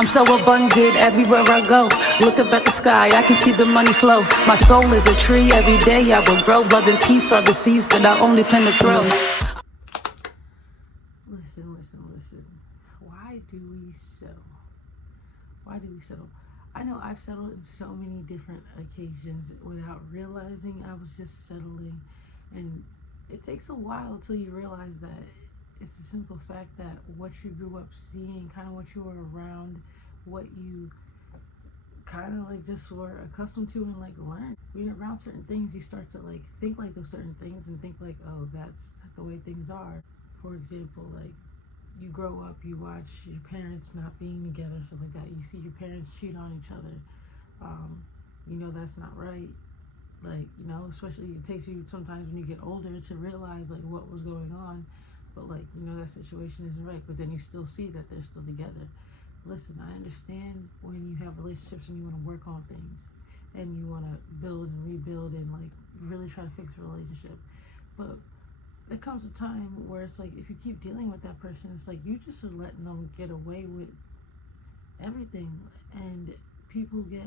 I'm so abundant everywhere I go. Look up at the sky, I can see the money flow. My soul is a tree, every day I will grow. Love and peace are the seeds that I only plan to throw. Listen. Why do we settle? Why do we settle? I know I've settled in so many different occasions without realizing I was just settling. And it takes a while till you realize that it's the simple fact that what you grew up seeing, kind of what you were around, what you kind of like just were accustomed to and like learned. When you're around certain things, you start to like think like those certain things and think like, oh, that's the way things are. For example, like you grow up, you watch your parents not being together, stuff like that. You see your parents cheat on each other. You know that's not right. Like, you know, especially it takes you sometimes when you get older to realize like what was going on. But like, you know, that situation isn't right. But then you still see that they're still together. Listen, I understand when you have relationships and you want to work on things and you want to build and rebuild and like really try to fix a relationship. But there comes a time where it's like if you keep dealing with that person, it's like you just are letting them get away with everything. And people get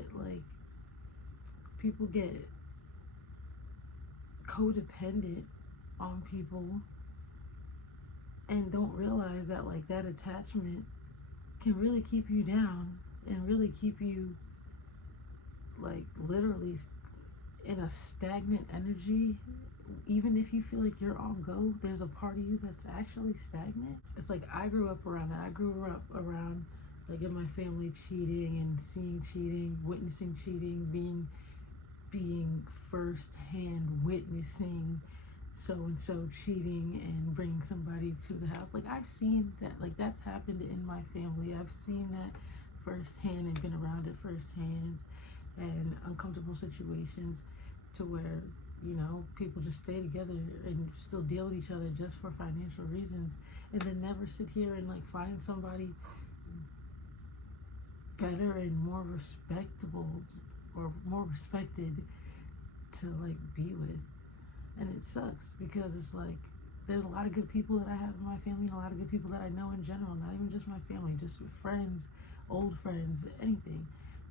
codependent on people and don't realize that like that attachment can really keep you down and really keep you like literally in a stagnant energy. Even if you feel like you're on go, there's a part of you that's actually stagnant. It's like I grew up around that. I grew up around like in my family cheating and seeing cheating, witnessing cheating, being first hand witnessing so and so cheating and bringing somebody to the house. Like I've seen that, like that's happened in my family. I've seen that firsthand and been around it firsthand, and uncomfortable situations to where, you know, people just stay together and still deal with each other just for financial reasons, and then never sit here and like find somebody better and more respectable or more respected to like be with. And it sucks because it's like there's a lot of good people that I have in my family and a lot of good people that I know in general, not even just my family, just friends, old friends, anything.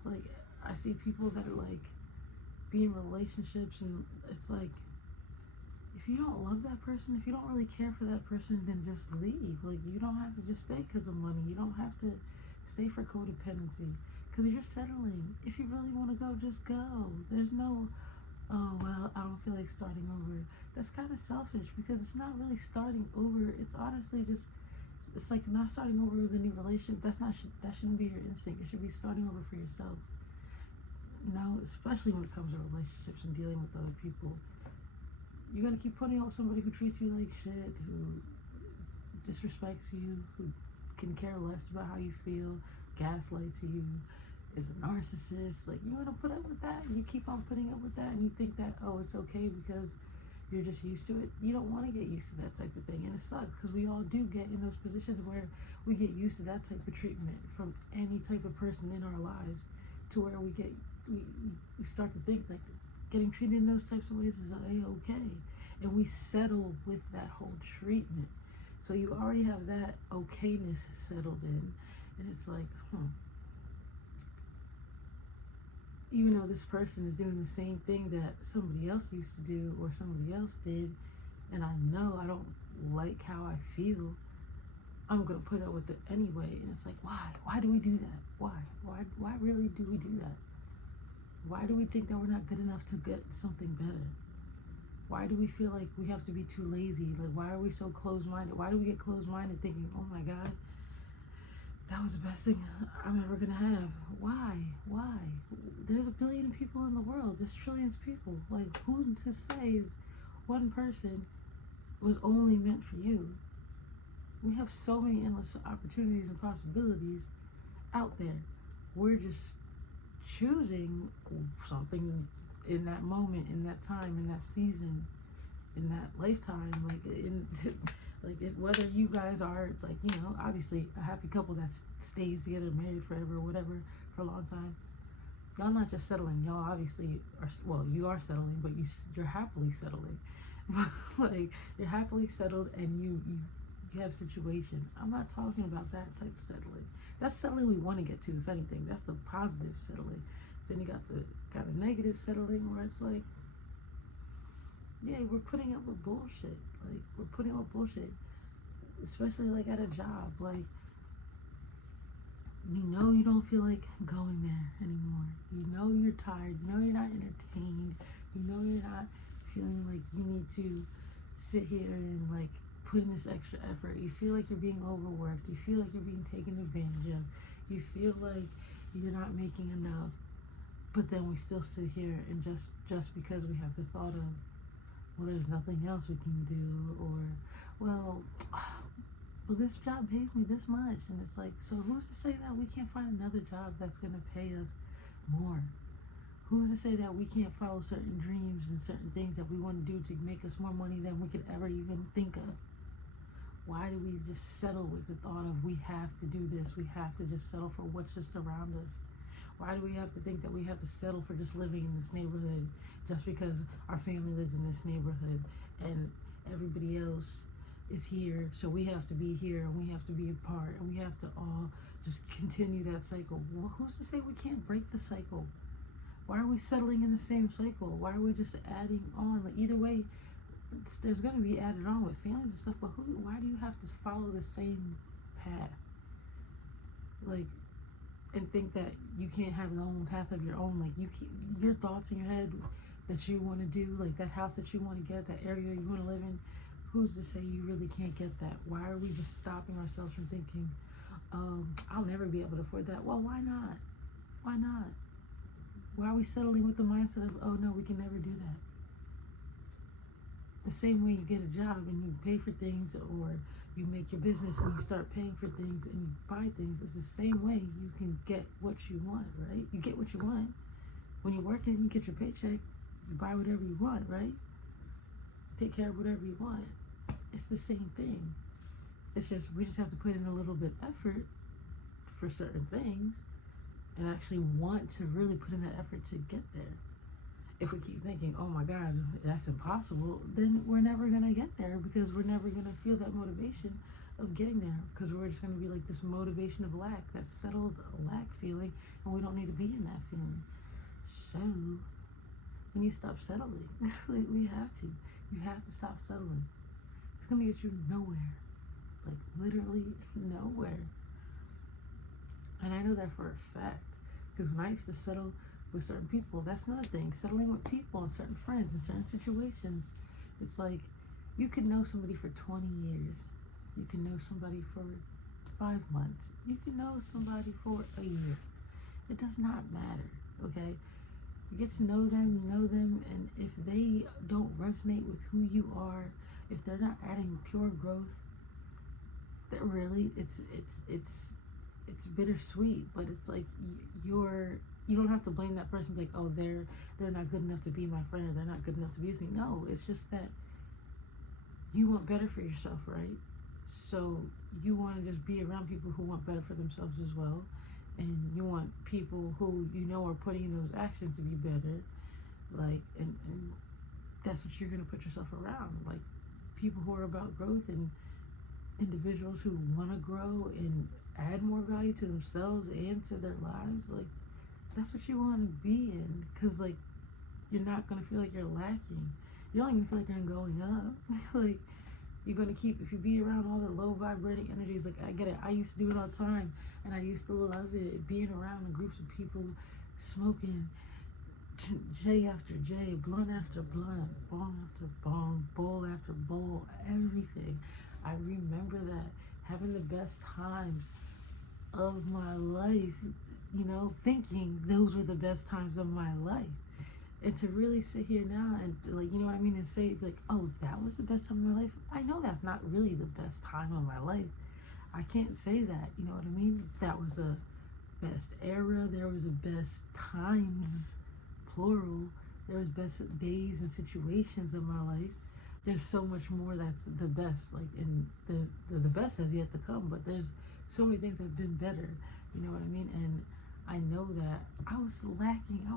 Like I see people that are like be in relationships and it's like if you don't love that person, if you don't really care for that person, then just leave. Like you don't have to just stay because of money. You don't have to stay for codependency because you're settling. If you really want to go, just go. There's no, oh well, I don't feel like starting over. That's kind of selfish because it's not really starting over. It's honestly just, it's like not starting over with a new relationship. That shouldn't be your instinct. It should be starting over for yourself. You know, especially when it comes to relationships and dealing with other people. You're gonna keep putting up with somebody who treats you like shit, who disrespects you, who can care less about how you feel, gaslights you, is a narcissist. Like you're gonna put up with that, and you keep on putting up with that, and you think that, oh, it's okay because you're just used to it. You don't want to get used to that type of thing, and it sucks because we all do get in those positions where we get used to that type of treatment from any type of person in our lives, to where we start to think like getting treated in those types of ways is okay, and we settle with that whole treatment. So you already have that okayness settled in, and it's like, even though this person is doing the same thing that somebody else used to do or somebody else did, and I know I don't like how I feel, I'm gonna put up with it anyway. And it's like, why do we do that? Why really do we do that? Why do we think that we're not good enough to get something better? Why do we feel like we have to be too lazy? Like, why are we so closed-minded? Why do we get closed-minded thinking, oh my God, that was the best thing I'm ever gonna have? Why? There's a billion people in the world. There's trillions of people. Like, who to say is one person was only meant for you? We have so many endless opportunities and possibilities out there. We're just choosing something in that moment, in that time, in that season, in that lifetime, whether you guys are like, you know, obviously a happy couple that stays together, married forever or whatever for a long time. Y'all not just settling. Y'all obviously are, well, you are settling, but you're happily settling. Like you're happily settled, and you have situation. I'm not talking about that type of settling. That's settling we want to get to, if anything. That's the positive settling. Then you got the kind of negative settling where it's like, yeah, we're putting up with bullshit. Like, we're putting up with bullshit. Especially, like, at a job. Like, you know you don't feel like going there anymore. You know you're tired. You know you're not entertained. You know you're not feeling like you need to sit here and, like, put in this extra effort. You feel like you're being overworked. You feel like you're being taken advantage of. You feel like you're not making enough. But then we still sit here and just because we have the thought of, well, there's nothing else we can do, or, well, this job pays me this much, and it's like, so who's to say that we can't find another job that's going to pay us more? Who's to say that we can't follow certain dreams and certain things that we want to do to make us more money than we could ever even think of? Why do we just settle with the thought of we have to do this, we have to just settle for what's just around us? Why do we have to think that we have to settle for just living in this neighborhood just because our family lives in this neighborhood and everybody else is here, so we have to be here and we have to be a part and we have to all just continue that cycle? Well, who's to say we can't break the cycle? Why are we settling in the same cycle? Why are we just adding on? Like, either way, there's going to be added on with families and stuff, but why do you have to follow the same path? Like, and think that you can't have your own path of your own. Like, your thoughts in your head that you want to do, like that house that you want to get, that area you want to live in, who's to say you really can't get that? Why are we just stopping ourselves from thinking, I'll never be able to afford that? Well, why not? Why not? Why are we settling with the mindset of, oh no, we can never do that? The same way you get a job and you pay for things, or you make your business and you start paying for things and you buy things, it's the same way you can get what you want, right? You get what you want. When you're working, you get your paycheck, you buy whatever you want, right? Take care of whatever you want. It's the same thing. It's just, we just have to put in a little bit effort for certain things and actually want to really put in that effort to get there. If we keep thinking, oh my God, that's impossible, then we're never going to get there, because we're never going to feel that motivation of getting there, because we're just going to be like this motivation of lack, that settled lack feeling, and we don't need to be in that feeling. So we need to stop settling. We have to. You have to stop settling. It's going to get you nowhere. Like, literally nowhere. And I know that for a fact, because when I used to settle with certain people, that's another thing. Settling with people and certain friends in certain situations, it's like, you could know somebody for 20 years. You can know somebody for 5 months. You can know somebody for a year. It does not matter, okay? You get to know them, and if they don't resonate with who you are, if they're not adding pure growth, that really, it's bittersweet, but it's like, you don't have to blame that person, like, oh, they're not good enough to be my friend, or they're not good enough to be with me. No, it's just that you want better for yourself, right? So you want to just be around people who want better for themselves as well, and you want people who you know are putting in those actions to be better, like, and that's what you're going to put yourself around, like people who are about growth and individuals who want to grow and add more value to themselves and to their lives. Like, that's what you want to be in, because like, you're not going to feel like you're lacking. You're only going to feel like you're going up. Like, you're going to keep, if you be around all the low vibrating energies, like, I get it, I used to do it all the time, and I used to love it, being around groups of people smoking J after J, blunt after blunt, bong after bong, bowl after bowl, everything. I remember that, having the best times of my life, you know, thinking those were the best times of my life. And to really sit here now and, like, you know what I mean, and say, like, oh, that was the best time of my life. I know that's not really the best time of my life. I can't say that, you know what I mean? That was a best era. There was a best times, plural. There was best days and situations of my life. There's so much more that's the best, like, and the best has yet to come, but there's so many things that have been better, you know what I mean? And I know that I was slacking and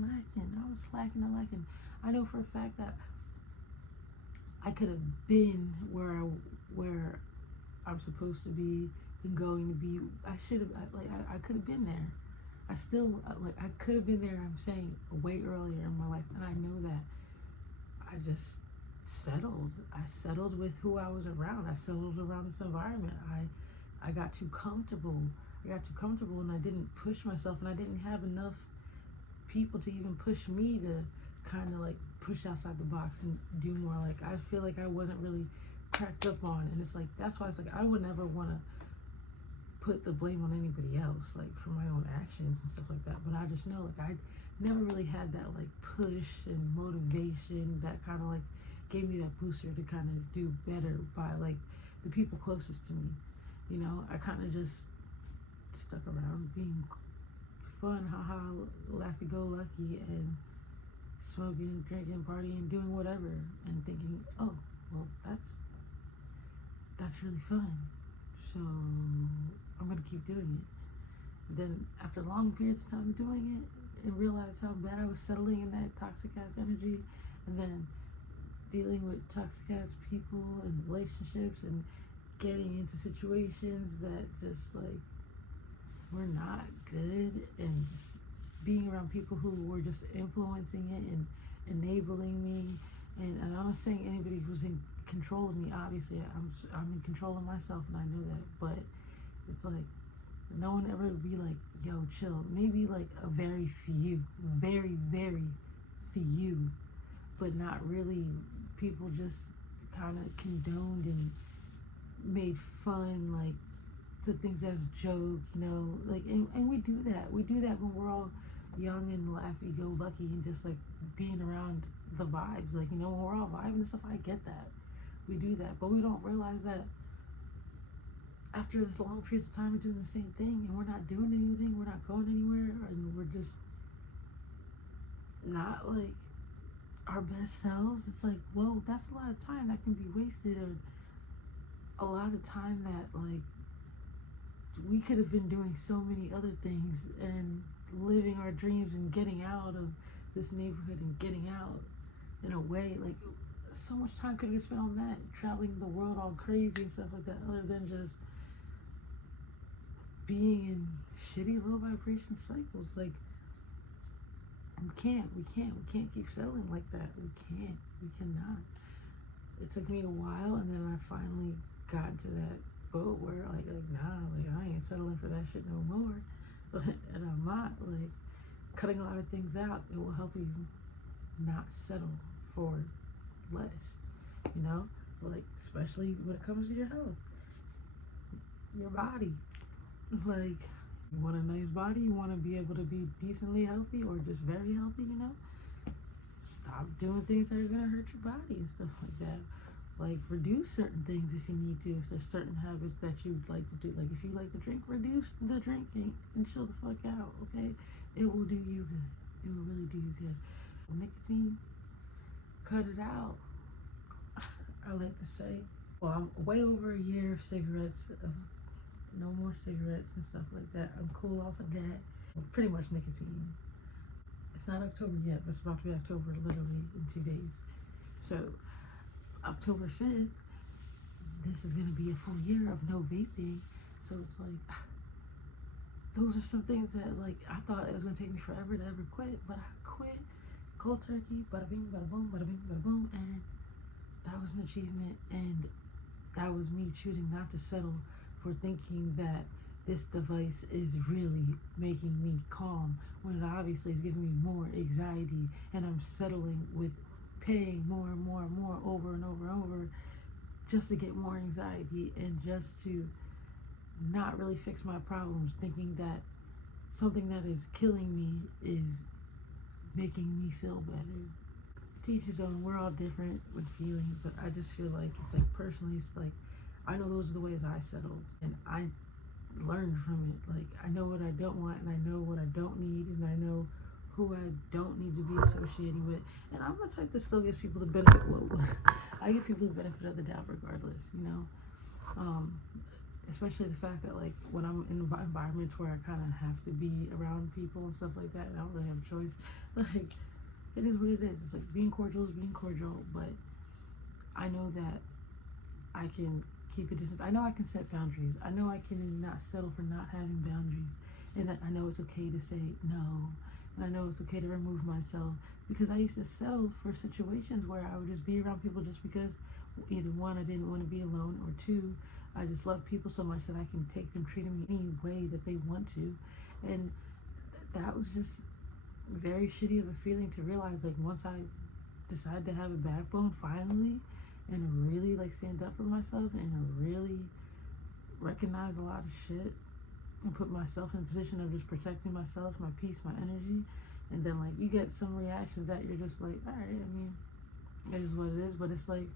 lacking. I know for a fact that I could have been where I'm supposed to be and going to be. I should have, I could have been there. I still, I could have been there, I'm saying, way earlier in my life. And I know that I just settled. I settled with who I was around. I settled around this environment. I got too comfortable. And I didn't push myself, and I didn't have enough people to even push me to kind of like push outside the box and do more. Like, I feel like I wasn't really cracked up on, and it's like, that's why it's like I would never want to put the blame on anybody else, like for my own actions and stuff like that. But I just know, like, I never really had that like push and motivation that kind of like gave me that booster to kind of do better by like the people closest to me. You know, I kind of just stuck around being fun, haha, laughy-go-lucky, and smoking, drinking, partying, doing whatever, and thinking, oh, well, that's really fun. So I'm gonna keep doing it. Then after long periods of time doing it, and realized how bad I was settling in that toxic ass energy, and then dealing with toxic ass people and relationships, and getting into situations that just like were not good, and just being around people who were just influencing it and enabling me. And I'm not saying anybody who's in control of me. Obviously, I'm in control of myself, and I know that. But it's like no one ever would be like, "Yo, chill." Maybe like a very few, very few, but not really. People just kind of condoned and made fun, like took things as a joke, you know, like, and we do that. We do that when we're all young and laughy-go-lucky and just like being around the vibes. Like, you know, when we're all vibing and stuff, I get that. We do that, but we don't realize that after this long periods of time of doing the same thing and we're not doing anything, we're not going anywhere, and we're just not like our best selves. It's like, whoa, that's a lot of time that can be wasted, or a lot of time that like we could have been doing so many other things and living our dreams and getting out of this neighborhood and getting out in a way. Like, so much time could have been spent on that, traveling the world all crazy and stuff like that, other than just being in shitty low vibration cycles. Like, we can't keep settling like that. We cannot. It took me a while, and then I finally got to that boat where like nah, like I ain't settling for that shit no more. And I'm not, like, cutting a lot of things out. It will help you not settle for less, you know, like, especially when it comes to your health, your body. Like, you want a nice body, you want to be able to be decently healthy or just very healthy, you know, stop doing things that are gonna hurt your body and stuff like that. Like, reduce certain things if you need to. If there's certain habits that you'd like to do, like if you like to drink, reduce the drinking and chill the fuck out, okay? It will do you good. It will really do you good. Nicotine, cut it out. I like to say, well, I'm way over a year of cigarettes, no more cigarettes and stuff like that. I'm cool off of that. Pretty much nicotine. It's not October yet, but it's about to be October literally in 2 days. So October 5th, this is going to be a full year of no vaping. So it's like, those are some things that, like, I thought it was going to take me forever to ever quit, but I quit cold turkey, bada bing, bada boom, bada bing, bada boom, and that was an achievement. And that was me choosing not to settle for thinking that this device is really making me calm, when it obviously is giving me more anxiety, and I'm settling with paying more and more and more over and over and over just to get more anxiety, and just to not really fix my problems, thinking that something that is killing me is making me feel better. To each his own. We're all different with feelings, but I just feel like it's like, personally, it's like, I know those are the ways I settled, and I learned from it. Like, I know what I don't want, and I know what I don't need, and I know who I don't need to be associating with. And I'm the type that still gives people the benefit. Well, I give people the benefit of the doubt regardless, you know. Especially the fact that, like, when I'm in environments where I kind of have to be around people and stuff like that, and I don't really have a choice. Like, it is what it is. It's like, being cordial is being cordial, but I know that I can keep a distance. I know I can set boundaries. I know I can not settle for not having boundaries. And I know it's okay to say no. And I know it's okay to remove myself, because I used to settle for situations where I would just be around people just because either one, I didn't want to be alone, or two, I just love people so much that I can take them, treat them any way that they want to. And that was just very shitty of a feeling to realize, like, once I decided to have a backbone finally, and really like stand up for myself, and really recognize a lot of shit, and put myself in a position of just protecting myself, my peace, my energy. And then like you get some reactions that you're just like, all right, I mean, it is what it is. But it's like,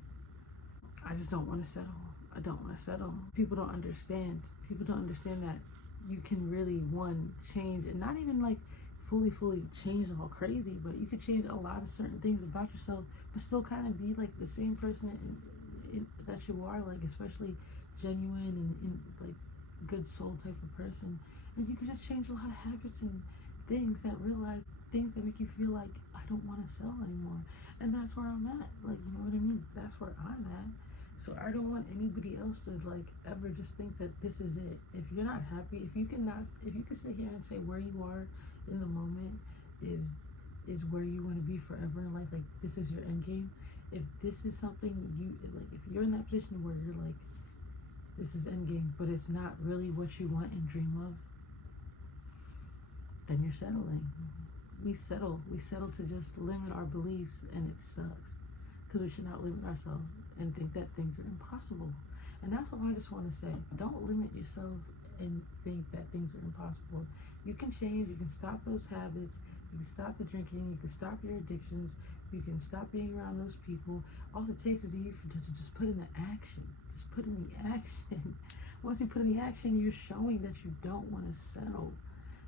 I just don't want to settle. I don't want to settle. People don't understand. People don't understand that you can really, one, change, and not even like fully change all crazy, but you could change a lot of certain things about yourself, but still kind of be like the same person that you are, like especially genuine and like good soul type of person. And you could just change a lot of habits and things that make you feel like, I don't want to settle anymore. And that's where I'm at. Like, you know what I mean? That's where I'm at. So I don't want anybody else to like ever just think that this is it. If you're not happy, if you can sit here and say where you are in the moment is where you want to be forever in life, like this is your end game. If this is something you like, if you're in that position where you're like, this is end game, but it's not really what you want and dream of, then you're settling. We settle to just limit our beliefs, and it sucks, because we should not limit ourselves and think that things are impossible. And that's what I just want to say. Don't limit yourself and think that things are impossible. You can change. You can stop those habits. You can stop the drinking. You can stop your addictions. You can stop being around those people. All it takes is you to just put in the action. Just put in the action. Once you put in the action, you're showing that you don't want to settle.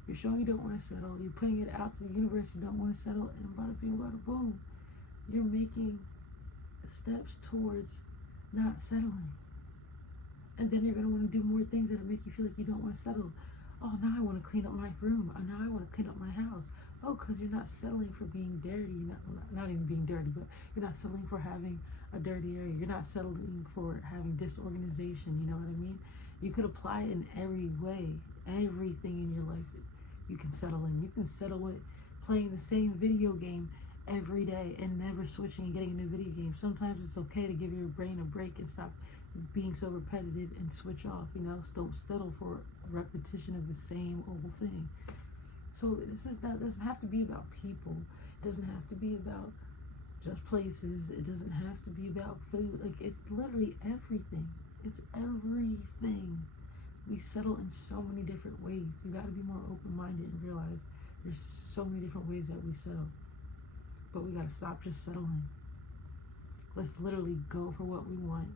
You're showing you don't want to settle. You're putting it out to the universe. You don't want to settle. And bada bing, bada boom. You're making steps towards not settling. And then you're going to want to do more things that make you feel like you don't want to settle. Oh, now I want to clean up my room. Oh, now I want to clean up my house. Oh, because you're not settling for being dirty. Not even being dirty, but you're not settling for having a dirty area. You're not settling for having disorganization. You know what I mean? You could apply it in every way. Everything in your life you can settle in. You can settle with playing the same video game every day and never switching and getting a new video game. Sometimes it's okay to give your brain a break and stop being so repetitive and switch off. Don't settle for repetition of the same old thing. So that doesn't have to be about people. It doesn't have to be about just places. It doesn't have to be about food. Like, it's literally everything. It's everything. We settle in so many different ways. You got to be more open-minded and realize there's so many different ways that we settle. But we got to stop just settling. Let's literally go for what we want.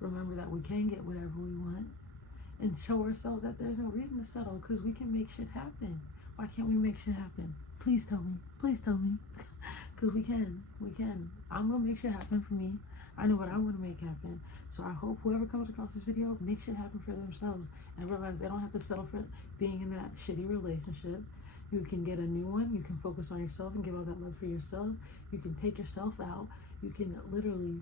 Remember that we can get whatever we want, and show ourselves that there's no reason to settle, because we can make shit happen. Why can't we make shit happen? Please tell me. Please tell me. Because we can. I'm going to make shit happen for me. I know what I want to make happen. So I hope whoever comes across this video makes shit happen for themselves and realize they don't have to settle for being in that shitty relationship. You can get a new one. You can focus on yourself and give all that love for yourself. You can take yourself out. You can literally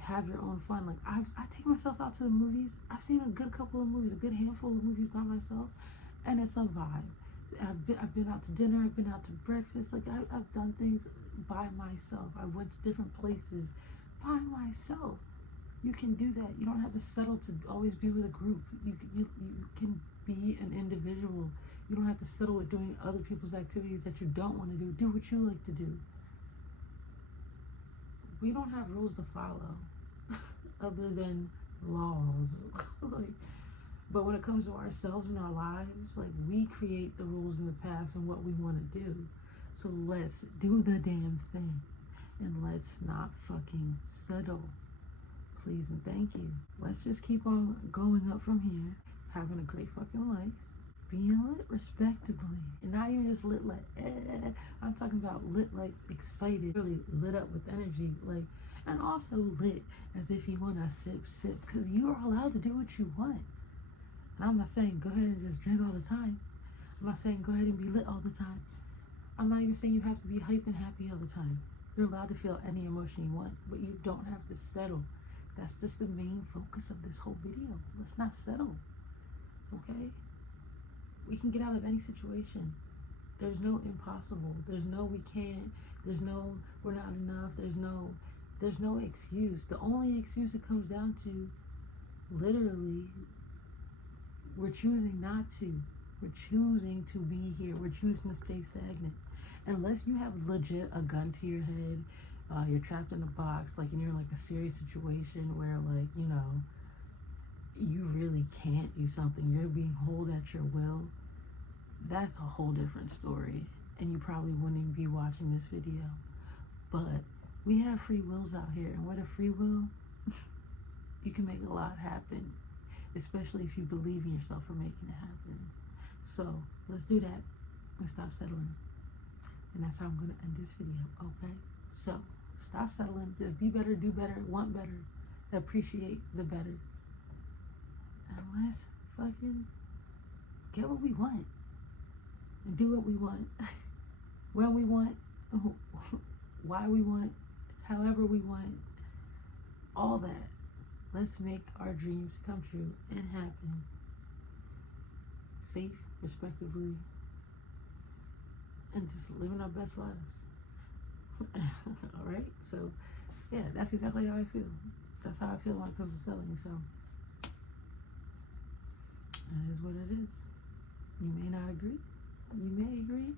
have your own fun. Like, I take myself out to the movies. I've seen a good couple of movies, a good handful of movies by myself, and it's a vibe. I've been out to dinner. I've been out to breakfast. Like, I've done things by myself. I went to different places by myself. You can do that. You don't have to settle to always be with a group. You can be an individual. You don't have to settle with doing other people's activities that you don't want to do. Do what you like to do. We don't have rules to follow other than laws. But when it comes to ourselves and our lives, like, we create the rules in the past and what we want to do. So let's do the damn thing. And let's not fucking settle. Please and thank you. Let's just keep on going up from here, having a great fucking life, being lit respectably, and not even just lit like, I'm talking about lit like excited, really lit up with energy, like, and also lit as if you want to sip, because you are allowed to do what you want. And I'm not saying go ahead and just drink all the time. I'm not saying go ahead and be lit all the time. I'm not even saying you have to be hype and happy all the time. You're allowed to feel any emotion you want, but you don't have to settle. That's just the main focus of this whole video. Let's not settle, okay? We can get out of any situation. There's no impossible. There's no we can't. There's no we're not enough. There's no excuse. The only excuse it comes down to, literally, we're choosing not to. We're choosing to be here. We're choosing to stay stagnant. Unless you have legit a gun to your head, you're trapped in a box, like, and you're in like a serious situation where, like, you know, you really can't do something. You're being held at your will. That's a whole different story, and you probably wouldn't even be watching this video. But we have free wills out here, and with a free will, you can make a lot happen, especially if you believe in yourself for making it happen. So let's do that and stop settling. And that's how I'm going to end this video, okay? So stop settling. Just be better, do better, want better, appreciate the better. And let's fucking get what we want. And do what we want, when we want, why we want, however we want, all that. Let's make our dreams come true and happen. Safe, respectively, and just living our best lives. All right? So, yeah, that's exactly how I feel. That's how I feel when it comes to selling. So, that is what it is. You may not agree. You may agree.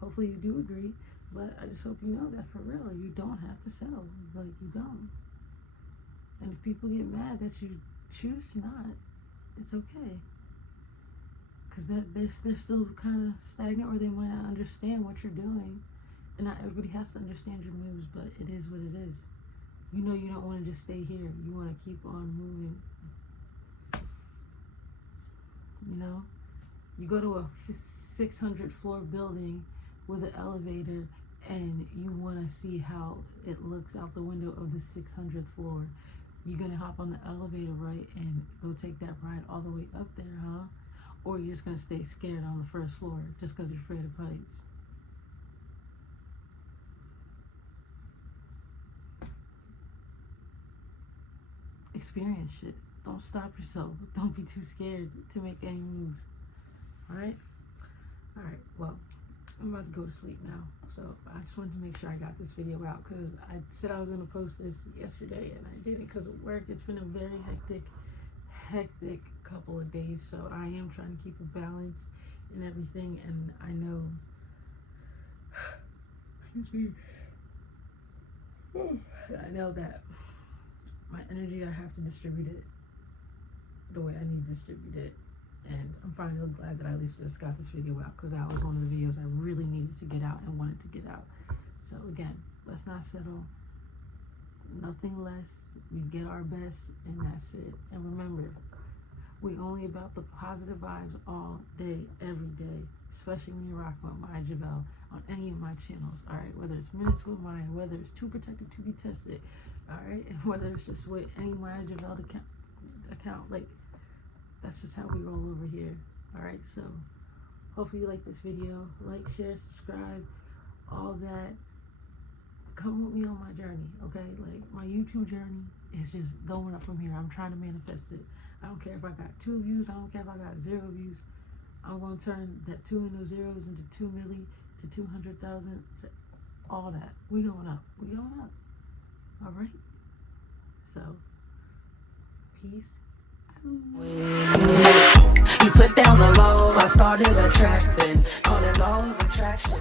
Hopefully you do agree. But I just hope you know that for real, you don't have to sell. Like, you don't. And if people get mad that you choose not, it's okay. Because they're still kind of stagnant, or they might not understand what you're doing. And not everybody has to understand your moves, but it is what it is. You know you don't want to just stay here. You want to keep on moving. You know? You go to a 600 floor building with an elevator, and you want to see how it looks out the window of the 600th floor. You're going to hop on the elevator, right, and go take that ride all the way up there, huh? Or you're just going to stay scared on the first floor just because you're afraid of heights. Experience shit. Don't stop yourself. Don't be too scared to make any moves. Alright? Alright, well, I'm about to go to sleep now. So I just wanted to make sure I got this video out, because I said I was going to post this yesterday and I didn't because of work. It's been a very hectic couple of days. So I am trying to keep a balance and everything. And I know, excuse me, I know that my energy, I have to distribute it the way I need to distribute it. And I'm finally glad that I at least just got this video out, because that was one of the videos I really needed to get out and wanted to get out. So again, let's not settle. Nothing less. We get our best, and that's it. And remember, we only about the positive vibes all day, every day, especially when you're rocking with Maya Javelle on any of my channels. All right, whether it's Minutes with Maya, whether it's Too Protected to Be Tested, all right, and whether it's just with any Maya Javelle account, like, that's just how we roll over here. Alright, so hopefully you like this video. Like, share, subscribe, all that. Come with me on my journey, okay? Like, my YouTube journey is just going up from here. I'm trying to manifest it. I don't care if I got 2 views. I don't care if I got 0 views. I'm going to turn that 2 and those zeros into 2 milli, to 200,000, to all that. We going up. We going up. Alright? So, peace. You put down the low, I started attracting, call it law of attraction.